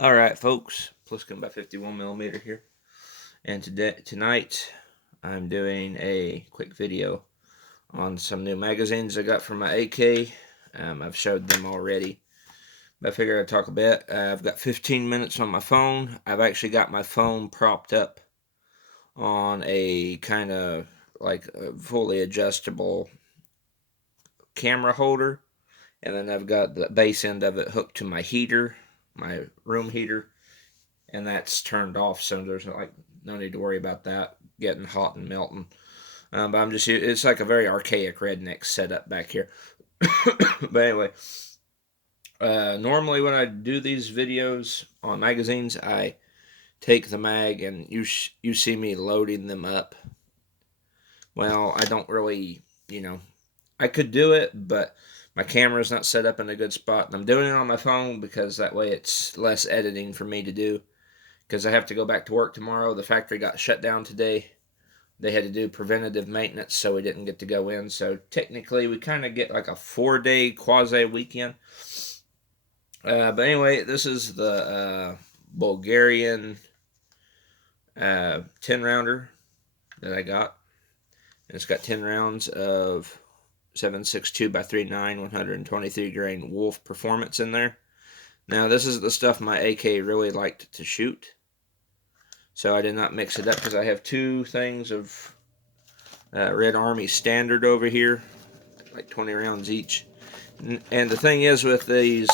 All right, folks. Pliskin by 51 millimeter here, and tonight I'm doing a quick video on some new magazines I got from my AK. I've showed them already, but I figured I'd talk a bit. I've got 15 minutes on my phone. I've actually got my phone propped up on a kind of like a fully adjustable camera holder, and then I've got the base end of it hooked to my heater, my room heater, and that's turned off, so there's no need to worry about that getting hot and melting. But it's like a very archaic redneck setup back here. But anyway, normally when I do these videos on magazines, I take the mag and you see me loading them up. Well, I don't really, I could do it, but my camera's not set up in a good spot, and I'm doing it on my phone because that way it's less editing for me to do, because I have to go back to work tomorrow. The factory got shut down today. They had to do preventative maintenance, so we didn't get to go in. So technically, we kind of get like a 4-day quasi weekend. But anyway, this is the Bulgarian 10 rounder that I got. And it's got 10 rounds of 7.62 by 3.9 123 grain Wolf performance in there. Now, this is the stuff my AK really liked to shoot, so I did not mix it up because I have two things of Red Army Standard over here, like 20 rounds each. And the thing is with these,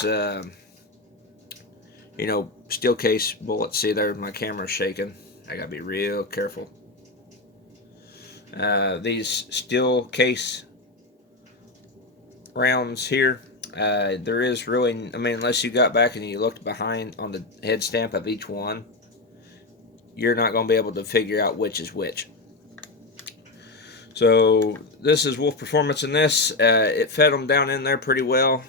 steel case bullets, see there, my camera's shaking. I gotta be real careful. These steel case rounds here, there is really, unless you got back and you looked behind on the head stamp of each one, you're not going to be able to figure out which is which. So this is Wolf Performance in this. It fed them down in there pretty well.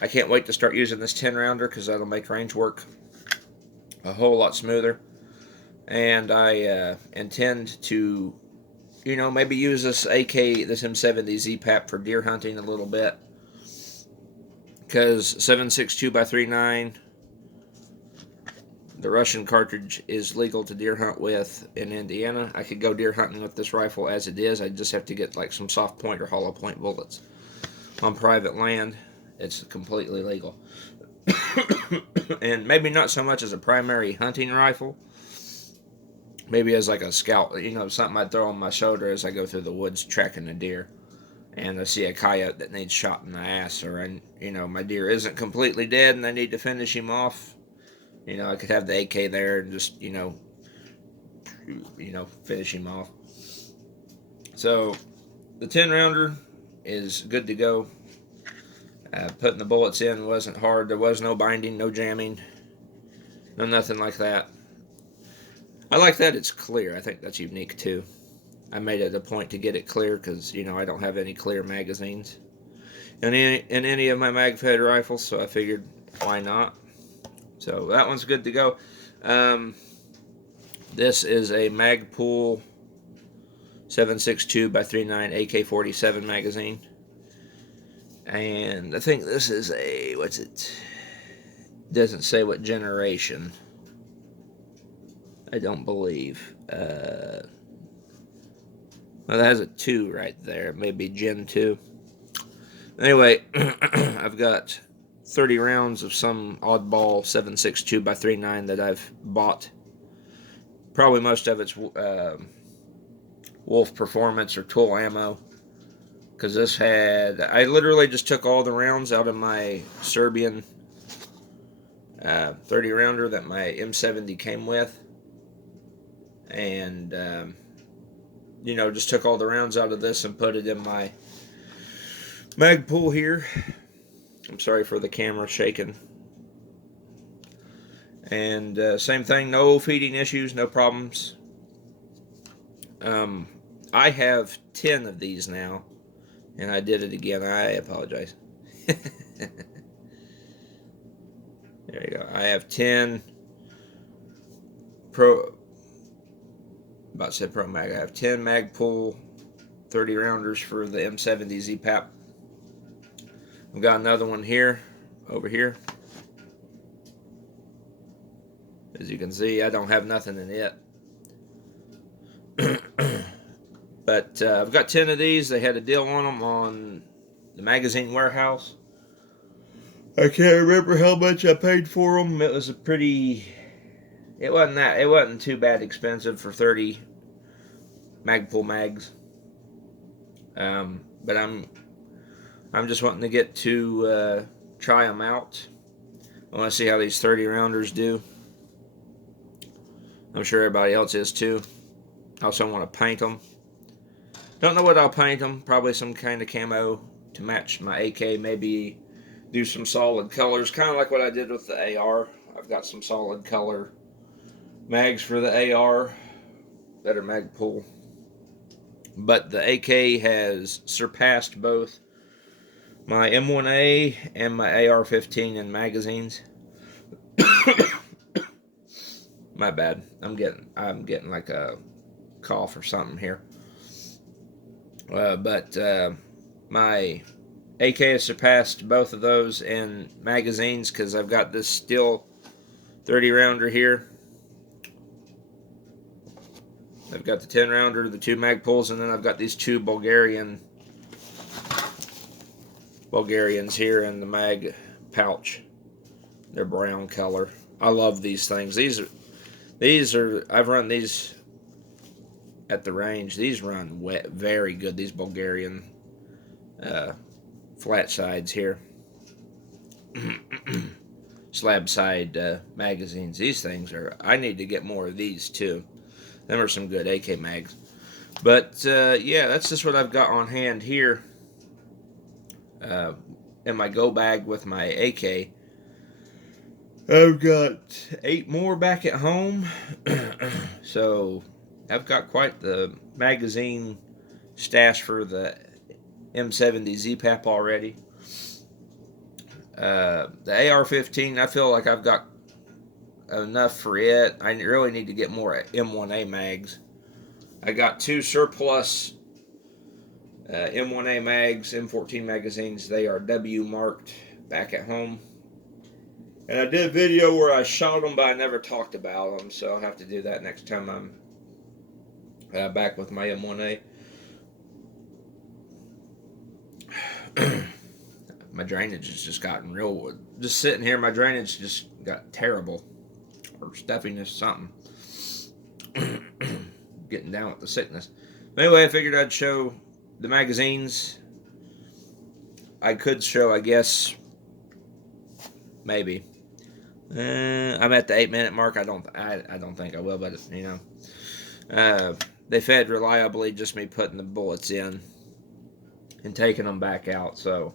I can't wait to start using this 10 rounder because that'll make range work a whole lot smoother. And I intend to, maybe use this AK, this M70 Z-Pap for deer hunting a little bit. Because 7.62 by 3.9, the Russian cartridge is legal to deer hunt with in Indiana. I could go deer hunting with this rifle as it is. I just have to get like some soft point or hollow point bullets. On private land, it's completely legal. And maybe not so much as a primary hunting rifle. Maybe as like a scout, something I'd throw on my shoulder as I go through the woods tracking a deer. And I see a coyote that needs shot in the ass, or my deer isn't completely dead and I need to finish him off. I could have the AK there and just, finish him off. So the 10 rounder is good to go. Putting the bullets in wasn't hard. There was no binding, no jamming, no nothing like that. I like that it's clear. I think that's unique too. I made it a point to get it clear because, I don't have any clear magazines in any of my mag-fed rifles, so I figured, why not? So that one's good to go. This is a Magpul 7.62 by 3.9 AK-47 magazine. And I think this is a, what's it? Doesn't say what generation. I don't believe. Well, that has a 2 right there. Maybe Gen 2. Anyway, I've got 30 rounds of some oddball 7.62 by 3.9 that I've bought. Probably most of it's Wolf Performance or Tool ammo. Because this I literally just took all the rounds out of my Serbian 30 rounder that my M70 came with. And, just took all the rounds out of this and put it in my Magpul here. I'm sorry for the camera shaking. And same thing, no feeding issues, no problems. I have 10 of these now, and I did it again. I apologize. There you go. I have 10 Pro Mag. I have 10 Magpul 30 rounders for the M70 Z-Pap. I've got another one here, over here. As you can see, I don't have nothing in it. But I've got 10 of these. They had a deal on them on the Magazine Warehouse. I can't remember how much I paid for them. It was a pretty... It wasn't too bad expensive for 30 Magpul mags. But I'm just wanting to get to try them out. I want to see how these 30 rounders do. I'm sure everybody else is too. I also want to paint them. Don't know what I'll paint them. Probably some kind of camo to match my AK. Maybe do some solid colors, kind of like what I did with the AR. I've got some solid color mags for the AR. Better Magpul. But the AK has surpassed both my M1A and my AR-15 in magazines. My bad. I'm getting like a cough or something here. But my AK has surpassed both of those in magazines because I've got this steel 30 rounder here. I've got the 10 rounder, the 2 Magpuls, and then I've got these 2 Bulgarians here in the mag pouch. They're brown color. I love these things. These are I've run these at the range. These run very good. These Bulgarian flat sides here. Slab side magazines. These things are, I need to get more of these too. Them are some good AK mags. But yeah, that's just what I've got on hand here in my go bag with my AK. I've got 8 more back at home. So I've got quite the magazine stash for the M70 Z-Pap already. The AR-15, I feel like I've got enough for it. I really need to get more M1A mags. I got 2 surplus M1A mags, M14 magazines. They are W marked back at home. And I did a video where I shot them, but I never talked about them, so I'll have to do that next time I'm back with my M1A. My drainage has just gotten real. Just sitting here, my drainage just got terrible. Or stuffiness, something. Getting down with the sickness. But anyway, I figured I'd show the magazines. I could show, I guess, maybe. I'm at the 8-minute mark. I don't think I will, but you know, they fed reliably. Just me putting the bullets in and taking them back out. So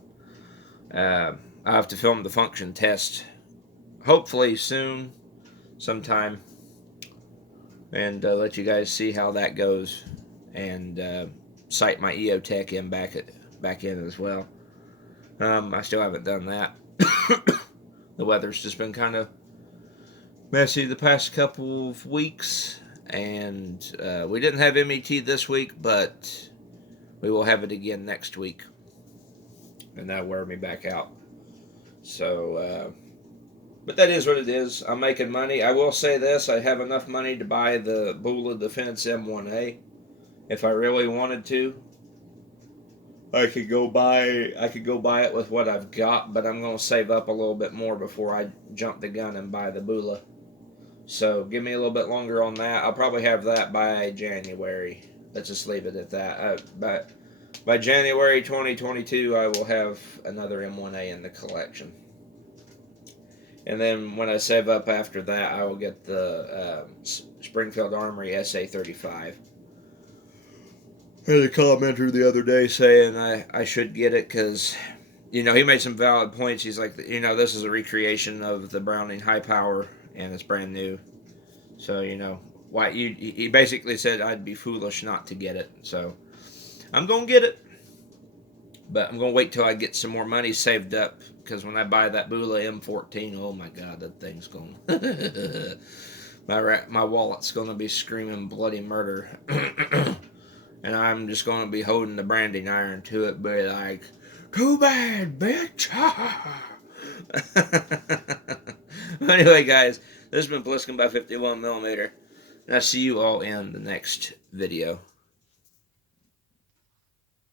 I have to film the function test, hopefully soon, sometime, and let you guys see how that goes, and sight my EOTech in back in as well. I still haven't done that. The weather's just been kind of messy the past couple of weeks, and we didn't have MET this week, but we will have it again next week, and that'll wear me back out. So, but that is what it is. I'm making money. I will say this: I have enough money to buy the Bula Defense M1A if I really wanted to. I could go buy it with what I've got, but I'm going to save up a little bit more before I jump the gun and buy the Bula. So give me a little bit longer on that. I'll probably have that by January. Let's just leave it at that. By January 2022, I will have another M1A in the collection. And then when I save up after that, I will get the Springfield Armory SA-35. I had a commenter the other day saying I should get it because, you know, he made some valid points. He's like, you know, this is a recreation of the Browning High Power, and it's brand new. So, you know, he basically said I'd be foolish not to get it. So, I'm going to get it. But I'm going to wait till I get some more money saved up, because when I buy that Bula M14, oh my God, that thing's going my wallet's going to be screaming bloody murder. And I'm just going to be holding the branding iron to it, be like, too bad, bitch. Anyway, guys, This has been Pliskin by 51 millimeter, and I'll see you all in the next video.